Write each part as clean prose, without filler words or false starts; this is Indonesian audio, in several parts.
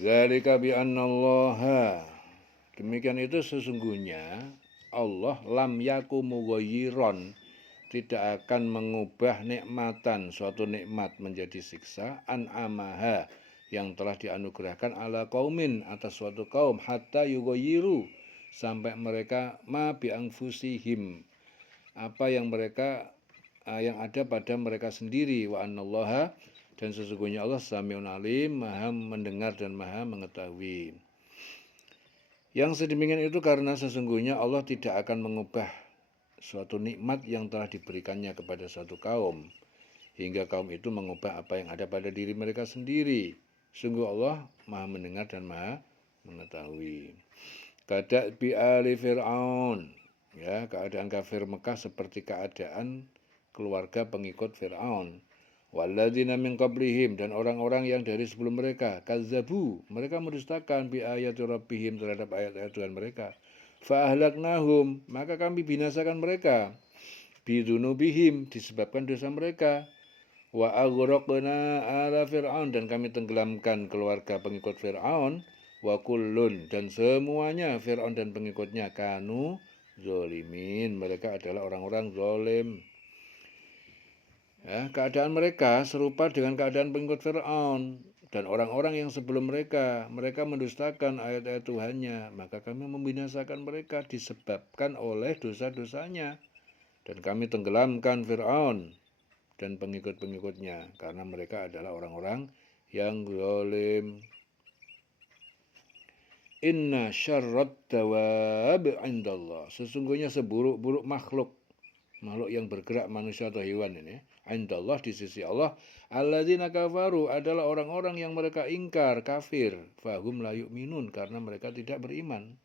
Dzalika bi annallaha. Demikian itu sesungguhnya Allah lam yaku mughayyiron, tidak akan mengubah nikmatan, suatu nikmat menjadi siksa, an'amaha yang telah dianugerahkan ala kaumin atas suatu kaum, hatta yughayyiru sampai mereka ma bi anfusihim apa yang mereka yang ada pada mereka sendiri, wa annallaha dan sesungguhnya Allah samiun alim, maha mendengar dan maha mengetahui. Yang sedemikian itu karena sesungguhnya Allah tidak akan mengubah suatu nikmat yang telah diberikannya kepada suatu kaum, hingga kaum itu mengubah apa yang ada pada diri mereka sendiri. Sungguh Allah maha mendengar dan maha mengetahui. Kadabi ali Fir'aun, ya, keadaan kafir Mekah seperti keadaan keluarga pengikut Fir'aun. Walladzina min qablihim dan orang-orang yang dari sebelum mereka, kazzabu, mereka mendustakan bi ayati rabbihim terhadap ayat-ayat Tuhan mereka. Fa ahlaknahum, maka kami binasakan mereka. Bidunubihim, disebabkan dosa mereka. Wa aghraqna ala fir'aun, dan kami tenggelamkan keluarga pengikut Fir'aun. Wa kullun, dan semuanya Fir'aun dan pengikutnya kanu zolimin, mereka adalah orang-orang zolim. Ya, keadaan mereka serupa dengan keadaan pengikut Fir'aun dan orang-orang yang sebelum mereka. Mereka mendustakan ayat-ayat Tuhannya, maka kami membinasakan mereka disebabkan oleh dosa-dosanya. Dan kami tenggelamkan Fir'aun dan pengikut-pengikutnya, karena mereka adalah orang-orang yang zalim. Inna syarrat dawab indallah. Sesungguhnya seburuk-buruk makhluk yang bergerak, manusia atau hewan ini, indallah, di sisi Allah, alladzina kafaru, adalah orang-orang yang mereka ingkar, kafir, fahum la yu'minun, karena mereka tidak beriman.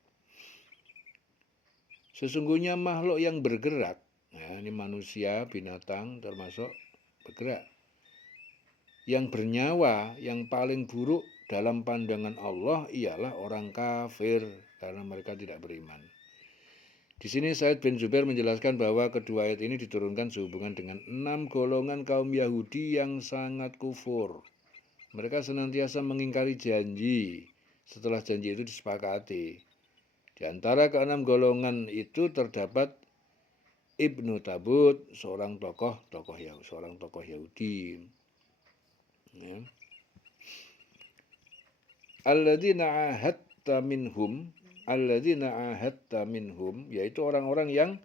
Sesungguhnya makhluk yang bergerak, ya, ini manusia, binatang termasuk bergerak, yang bernyawa, yang paling buruk dalam pandangan Allah ialah orang kafir, karena mereka tidak beriman. Di sini Said bin Zubair menjelaskan bahwa kedua ayat ini diturunkan sehubungan dengan 6 golongan kaum Yahudi yang sangat kufur. Mereka senantiasa mengingkari janji setelah janji itu disepakati. Di antara ke-6 golongan itu terdapat Ibnu Tabut, seorang tokoh Yahudi. Ya. Alladzina ahadta minhum, yaitu orang-orang yang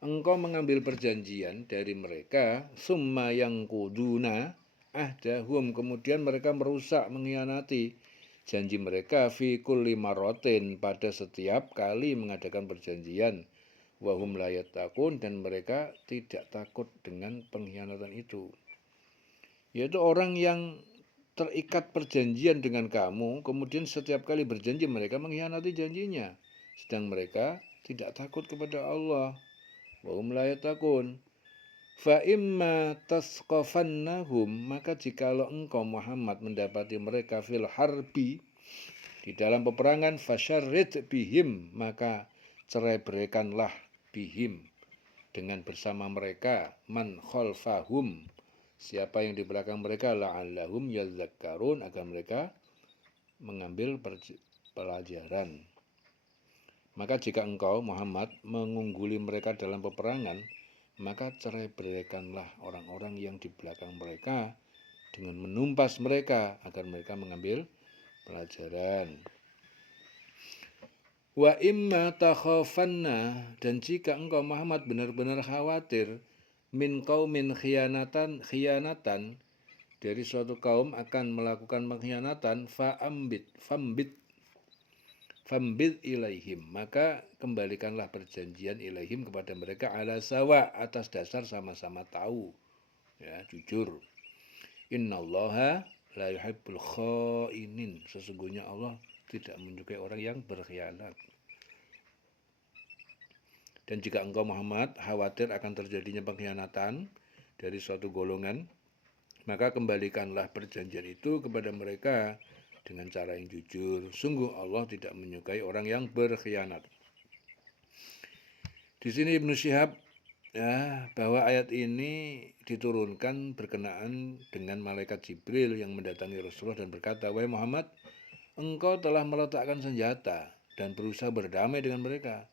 engkau mengambil perjanjian dari mereka, summa yang kuduna ahdahum, kemudian mereka merusak, mengkhianati janji mereka, fi kulli marotin, pada setiap kali mengadakan perjanjian, wahum la yattaqun, dan mereka tidak takut dengan pengkhianatan itu. Yaitu orang yang terikat perjanjian dengan kamu, kemudian setiap kali berjanji mereka mengkhianati janjinya, sedang mereka tidak takut kepada Allah. Wahum la yattaqun. Fa imma tasqafannahum, maka jikalau engkau Muhammad mendapati mereka fil harbi, di dalam peperangan, fasyarrid bihim, maka cerai beraikanlah bihim, dengan bersama mereka, man khalfahum, siapa yang di belakang mereka, la'allahum yadzakkarun, agar mereka mengambil pelajaran. Maka jika engkau Muhammad mengungguli mereka dalam peperangan, maka cerai beraikanlah orang-orang yang di belakang mereka dengan menumpas mereka agar mereka mengambil pelajaran. Wa imma takhafanna, dan jika engkau Muhammad benar-benar khawatir, min qaumin khianatan dari suatu kaum akan melakukan pengkhianatan, fambid ilaihim, maka kembalikanlah perjanjian ilaihim kepada mereka, ala sawa, atas dasar sama-sama tahu, ya, jujur. Innallaha la yuhibbul khainin, sesungguhnya Allah tidak menyukai orang yang berkhianat. Dan jika engkau Muhammad khawatir akan terjadinya pengkhianatan dari suatu golongan, maka kembalikanlah perjanjian itu kepada mereka dengan cara yang jujur. Sungguh Allah tidak menyukai orang yang berkhianat. Di sini Ibnu Syihab, ya, bahwa ayat ini diturunkan berkenaan dengan malaikat Jibril yang mendatangi Rasulullah dan berkata, wahai Muhammad, engkau telah meletakkan senjata dan berusaha berdamai dengan mereka.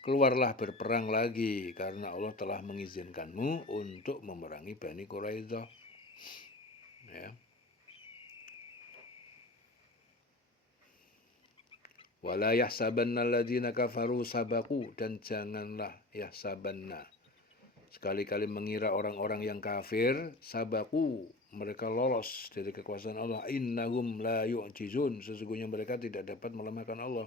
Keluarlah berperang lagi karena Allah telah mengizinkanmu untuk memerangi Bani Quraidah. Ya. Wala yahsabanna alladziina kafaru sabaku, dan janganlah yahsabanna sekali-kali mengira orang-orang yang kafir sabaku mereka lolos dari kekuasaan Allah. Innahum la yu'jizun, sesungguhnya mereka tidak dapat melemahkan Allah.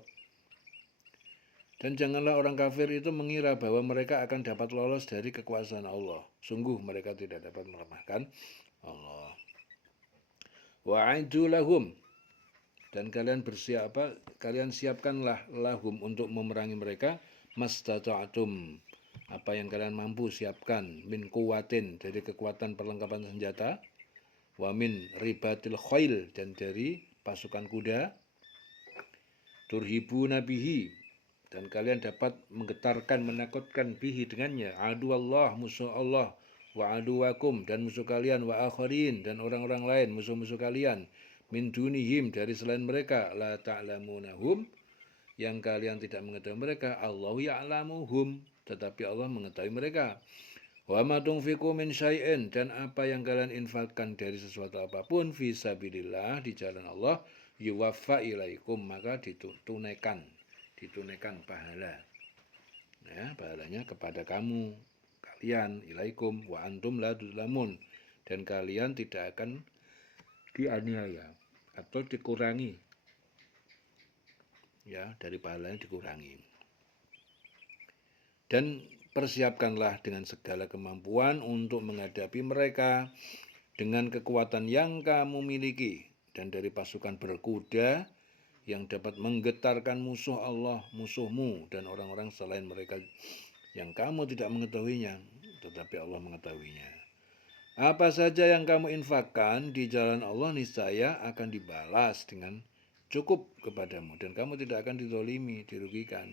Dan janganlah orang kafir itu mengira bahwa mereka akan dapat lolos dari kekuasaan Allah. Sungguh mereka tidak dapat melemahkan Allah. Wa'idzu lahum, dan kalian siapkanlah lahum untuk memerangi mereka mastata'tum, apa yang kalian mampu siapkan, min kuwatin, dari kekuatan perlengkapan senjata, wa min ribatil khail, dan dari pasukan kuda, turhibu nabihi, dan kalian dapat menggetarkan, menakutkan bihi dengannya, adu Allah, musuh Allah, wa aduwakum, dan musuh kalian, wa akharin, dan orang-orang lain, musuh-musuh kalian, min dunihim, dari selain mereka, la ta'lamunahum, yang kalian tidak mengetahui mereka, Allahu ya'lamuhum, tetapi Allah mengetahui mereka. Wa ma tunfiqu min syai'in, dan apa yang kalian infakkan dari sesuatu apapun, fi sabilillah, di jalan Allah, yuwaffa ilaikum, maka ditunaikan pahala. Ya, pahalanya kepada kamu, kalian, ilaikum, wa antum la tuzlamun, dan kalian tidak akan dianiaya atau dikurangi, ya, dari pahalanya dikurangi. Dan persiapkanlah dengan segala kemampuan untuk menghadapi mereka dengan kekuatan yang kamu miliki, dan dari pasukan berkuda yang dapat menggetarkan musuh Allah, musuhmu, dan orang-orang selain mereka yang kamu tidak mengetahuinya, tetapi Allah mengetahuinya. Apa saja yang kamu infakkan di jalan Allah niscaya akan dibalas dengan cukup kepadamu, dan kamu tidak akan dizalimi, dirugikan.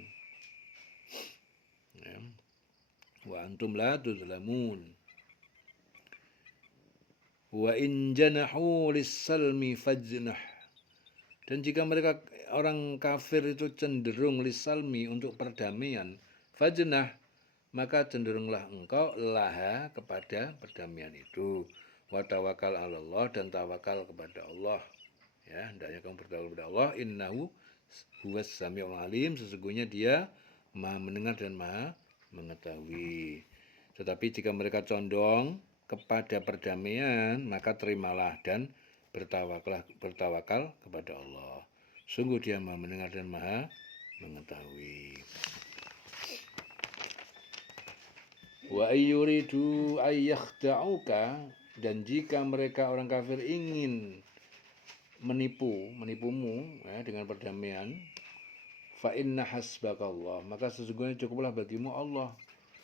Ya. Wa antum la tuzlamun. Wa in janahu lis-salmi fajnah, dan jika mereka orang kafir itu cenderung lisalmi, untuk perdamaian, fajnah, maka cenderunglah engkau laha, kepada perdamaian itu. Wa tawakkal 'alallah, dan tawakal kepada Allah. Ya, hendaknya kamu bertawakal kepada Allah. Innahu huwas samiul alim, sesungguhnya Dia Maha mendengar dan Maha mengetahui. Tetapi jika mereka condong kepada perdamaian, maka terimalah dan bertawakal kepada Allah. Sungguh Dia Maha mendengar dan Maha mengetahui. Wa ayyuridu ayyakhda'uka, dan jika mereka orang kafir ingin menipumu, ya, dengan perdamaian, fa inna hasbakallah, maka sesungguhnya cukuplah bagimu Allah.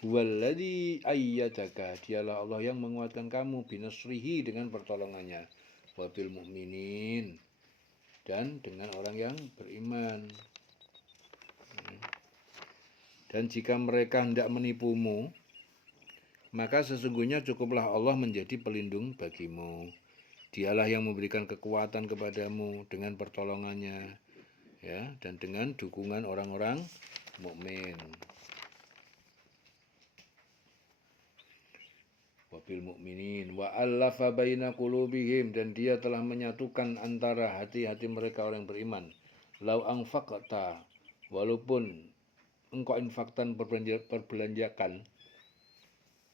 Huwallazi ayyadaka, dialah Allah yang menguatkan kamu, binasrihi, dengan pertolongannya, wa bil mu'minin, dan dengan orang yang beriman. Dan jika mereka hendak menipumu, maka sesungguhnya cukuplah Allah menjadi pelindung bagimu. Dialah yang memberikan kekuatan kepadamu dengan pertolongannya, ya, dan dengan dukungan orang-orang mukmin. Wabil mukminin wa allafa baina qulubihim, dan Dia telah menyatukan antara hati-hati mereka orang beriman. Lau anfaqta, walaupun engkau infaktan, perbelanjakan,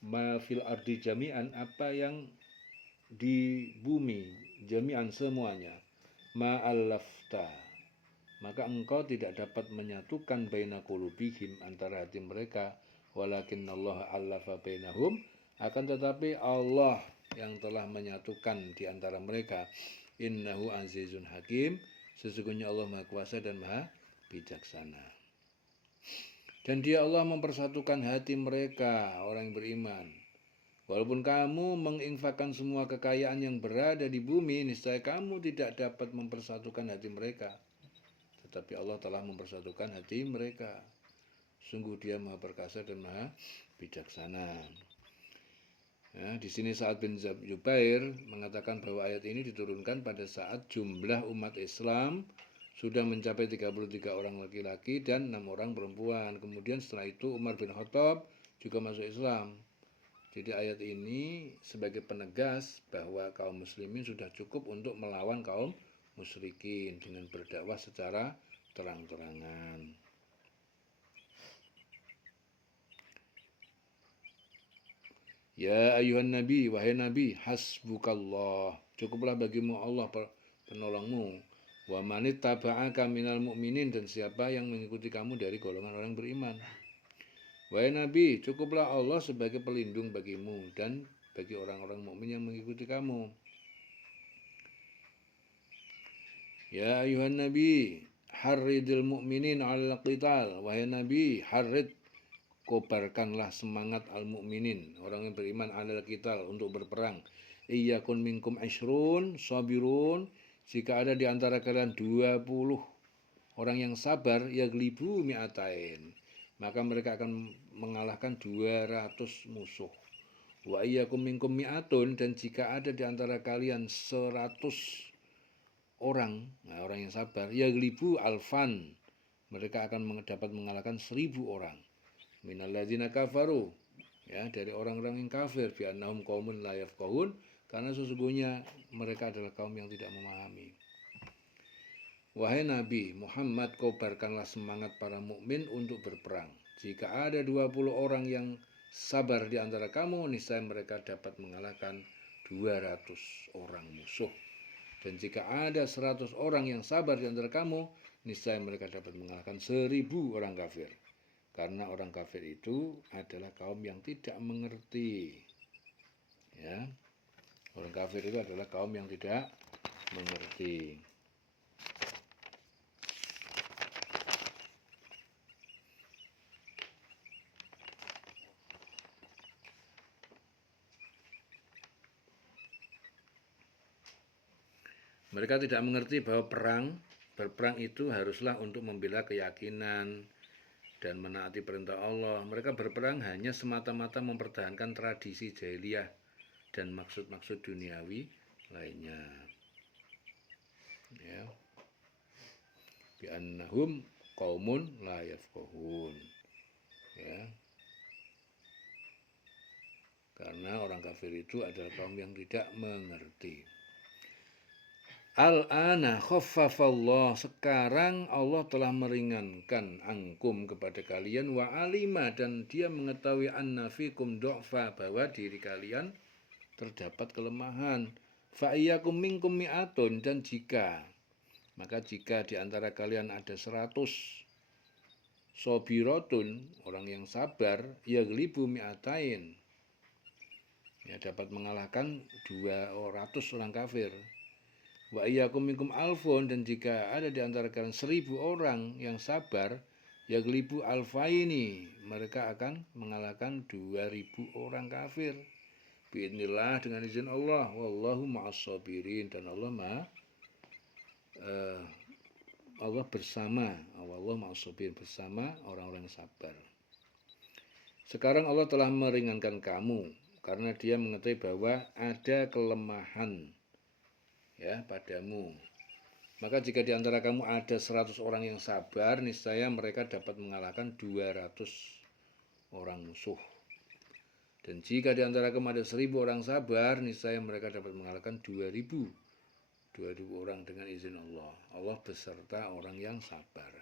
ma fil ardi jami'an, apa yang di bumi, jami'an, semuanya, ma'allafta, maka engkau tidak dapat menyatukan baina qulubihim, antara hati mereka, walakinnallaha allafa bainahum, akan tetapi Allah yang telah menyatukan di antara mereka. Innahu azizun hakim, sesungguhnya Allah Maha Kuasa dan Maha Bijaksana. Dan Dia Allah mempersatukan hati mereka orang yang beriman. Walaupun kamu menginfakkan semua kekayaan yang berada di bumi, niscaya kamu tidak dapat mempersatukan hati mereka. Tetapi Allah telah mempersatukan hati mereka. Sungguh Dia Maha Perkasa dan Maha Bijaksana. Ya, di sini Sa'ad bin Jubair mengatakan bahwa ayat ini diturunkan pada saat jumlah umat Islam sudah mencapai 33 orang laki-laki dan 6 orang perempuan. Kemudian setelah itu Umar bin Khattab juga masuk Islam. Jadi ayat ini sebagai penegas bahwa kaum muslimin sudah cukup untuk melawan kaum musyrikin dengan berdakwah secara terang-terangan. Ya ayuhan nabi, wahai nabi, hasbukallah, cukuplah bagimu Allah penolongmu. Wa manit taba'aka minal mu'minin, dan siapa yang mengikuti kamu dari golongan orang beriman. Wahai nabi, cukuplah Allah sebagai pelindung bagimu dan bagi orang-orang mukmin yang mengikuti kamu. Ya ayuhan nabi, harridil mu'minin 'alal qital, wahai nabi, harrid, kobarkanlah semangat al-mu'minin, orang yang beriman, alal qital, untuk berperang. Iyakun minkum ishrun sabirun, jika ada di antara kalian 20 orang yang sabar, yaglibu mi'atain, maka mereka akan mengalahkan 200 musuh. Wa iyyakum minkum mi'atun, dan jika ada di antara kalian 100 orang, nah orang yang sabar, yaglibu alfan, mereka akan dapat mengalahkan 1000 orang. Minalladzina kafaru, ya, dari orang-orang yang kafir, bi annahum qaumun la yafqahun, karena sesungguhnya mereka adalah kaum yang tidak memahami. Wahai Nabi Muhammad, kobarkanlah semangat para mukmin untuk berperang. Jika ada 20 orang yang sabar di antara kamu, niscaya mereka dapat mengalahkan 200 orang musuh. Dan jika ada 100 orang yang sabar di antara kamu, niscaya mereka dapat mengalahkan 1000 orang kafir. Karena orang kafir itu adalah kaum yang tidak mengerti. Ya, orang kafir itu adalah kaum yang tidak mengerti. Mereka tidak mengerti bahwa berperang itu haruslah untuk membela keyakinan dan menaati perintah Allah. Mereka berperang hanya semata-mata mempertahankan tradisi jahiliyah dan maksud-maksud duniawi lainnya. Ya. Bi annahum qaumun la yafqahun. Ya. Karena orang kafir itu adalah kaum yang tidak mengerti. Al-ana khaffafallah, sekarang Allah telah meringankan angkum kepada kalian, wa alima, dan dia mengetahui anna fikum du'fa, bahwa diri kalian terdapat kelemahan. Fa iyyakum minkum mi'atun, dan maka jika di antara kalian ada 100 sobiratun, orang yang sabar, yaglibu mi'atain, ya, dapat mengalahkan 200 orang kafir. Wa iyyakum minkum alfun, dan jika ada di antara kalian 1000 orang yang sabar, yaglibu alfaini, mereka akan mengalahkan 2000 orang kafir. Biidznillah, dengan izin Allah, wallahu ma'as sabirin, dan Allah bersama, Allah ma'as sabirin, bersama orang-orang sabar. Sekarang Allah telah meringankan kamu karena dia mengetahui bahwa ada kelemahan, ya, padamu. Maka jika di antara kamu ada 100 orang yang sabar, niscaya mereka dapat mengalahkan 200 orang musuh. Dan jika di antara kamu ada 1000 orang sabar, niscaya mereka dapat mengalahkan 2000 orang dengan izin Allah. Allah beserta orang yang sabar.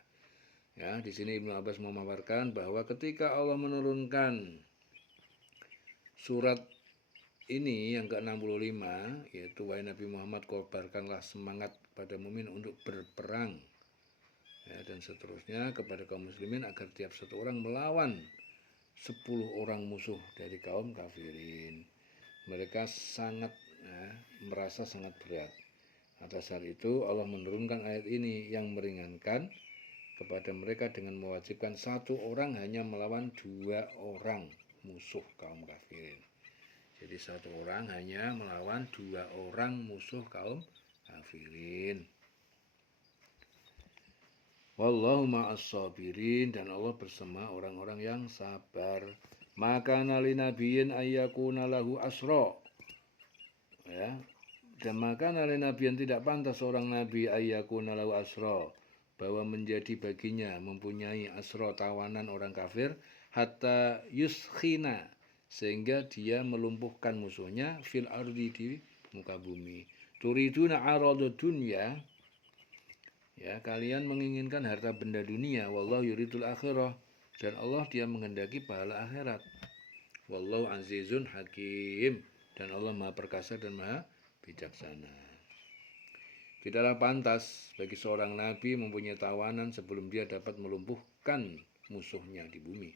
Ya, di sini Ibnu Abbas memaparkan bahwa ketika Allah menurunkan surat ini yang ke-65, yaitu wahai Nabi Muhammad, kobarkanlah semangat pada mukmin untuk berperang, ya, dan seterusnya kepada kaum muslimin agar tiap satu orang melawan 10 orang musuh dari kaum kafirin. Mereka merasa sangat berat. Atas hal itu Allah menurunkan ayat ini yang meringankan kepada mereka dengan mewajibkan 1 orang hanya melawan 2 orang musuh kaum kafirin. Jadi 1 orang hanya melawan 2 orang musuh kaum kafirin. Wallahu ma'as sabirin, dan Allah bersama orang-orang yang sabar. Maka nali nabiyin ayyakuna lahu asra. Ya. Dan maka nali nabiyin tidak pantas seorang nabi ayyakuna lahu asra, bahwa menjadi baginya mempunyai asra tawanan orang kafir, hatta yuskhina, sehingga dia melumpuhkan musuhnya, fil ardi, di muka bumi. Turiduna arada dunya, ya, kalian menginginkan harta benda dunia, wallahu yuridul akhirah, dan Allah dia menghendaki pahala akhirat. Wallahu azizun hakim, dan Allah maha perkasa dan maha bijaksana. Tidaklah pantas bagi seorang nabi mempunyai tawanan sebelum dia dapat melumpuhkan musuhnya di bumi.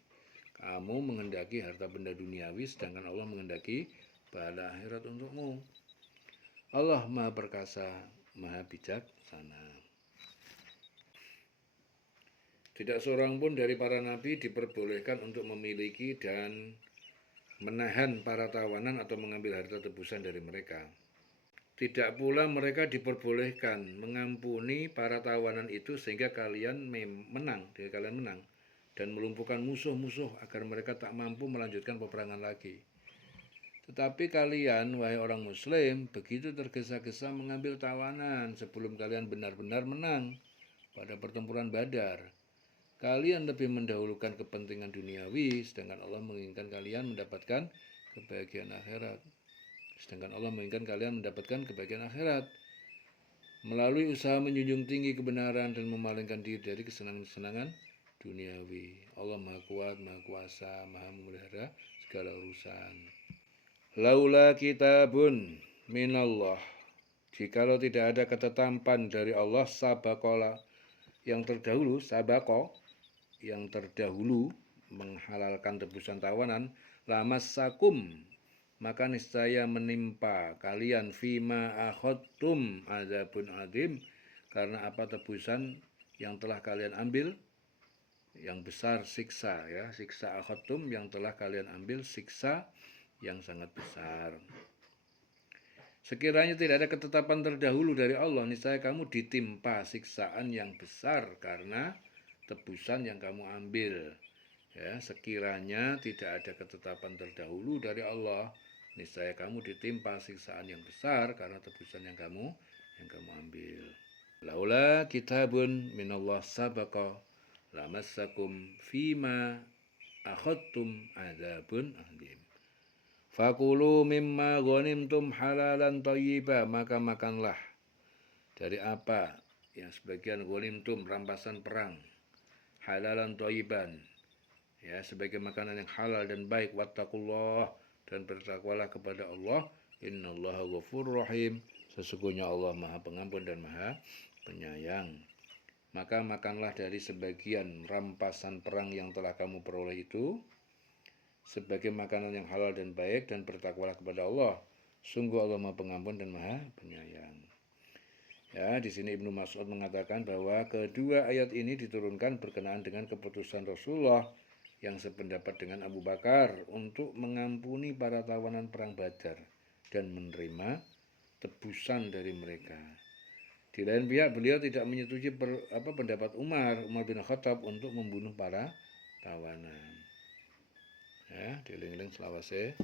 Kamu menghendaki harta benda duniawi, sedangkan Allah menghendaki pahala akhirat untukmu. Allah maha perkasa, maha bijaksana. Tidak seorang pun dari para nabi diperbolehkan untuk memiliki dan menahan para tawanan atau mengambil harta tebusan dari mereka. Tidak pula mereka diperbolehkan mengampuni para tawanan itu sehingga kalian menang, dan melumpuhkan musuh-musuh agar mereka tak mampu melanjutkan peperangan lagi. Tetapi kalian, wahai orang muslim, begitu tergesa-gesa mengambil tawanan sebelum kalian benar-benar menang pada pertempuran Badar. Kalian lebih mendahulukan kepentingan duniawi, sedangkan Allah menginginkan kalian mendapatkan kebahagiaan akhirat. Melalui usaha menjunjung tinggi kebenaran dan memalingkan diri dari kesenangan-kesenangan duniawi. Allah maha kuat, maha kuasa, maha memelihara segala urusan. Laula kitabun minallah, jikalau tidak ada ketetapan dari Allah, sabakola, yang terdahulu, sabako, yang terdahulu menghalalkan tebusan tawanan, lamassakum, maka niscaya menimpa kalian, fima akhadtum azabun adim, karena apa tebusan yang telah kalian ambil, yang besar siksa, ya, siksa akhadtum, yang telah kalian ambil siksa yang sangat besar. Sekiranya tidak ada ketetapan terdahulu dari Allah, niscaya kamu ditimpa siksaan yang besar karena tebusan yang kamu ambil. Ya, sekiranya tidak ada ketetapan terdahulu dari Allah, niscaya kamu ditimpa siksaan yang besar karena tebusan yang kamu ambil. Laula kitabun minallah sabaqa lamassakum fima akhadtum adzabun alim. Fakulu mimma ghanimtum halalan thayyiba, maka makanlah dari apa yang sebagian ghanimtum, rampasan perang, halalan thayyiban, ya, sebagai makanan yang halal dan baik. Wattaqullah, dan bertakwalah kepada Allah. Innallaha ghafurur rahim, sesungguhnya Allah maha pengampun dan maha penyayang. Maka makanlah dari sebagian rampasan perang yang telah kamu peroleh itu sebagai makanan yang halal dan baik, dan bertakwalah kepada Allah. Sungguh Allah maha pengampun dan maha penyayang. Ya, di sini Ibnu Mas'ud mengatakan bahwa kedua ayat ini diturunkan berkenaan dengan keputusan Rasulullah yang sependapat dengan Abu Bakar untuk mengampuni para tawanan perang Badar dan menerima tebusan dari mereka. Di lain pihak beliau tidak menyetujui pendapat Umar bin Khattab untuk membunuh para tawanan. Ya, dieling-eling selawase.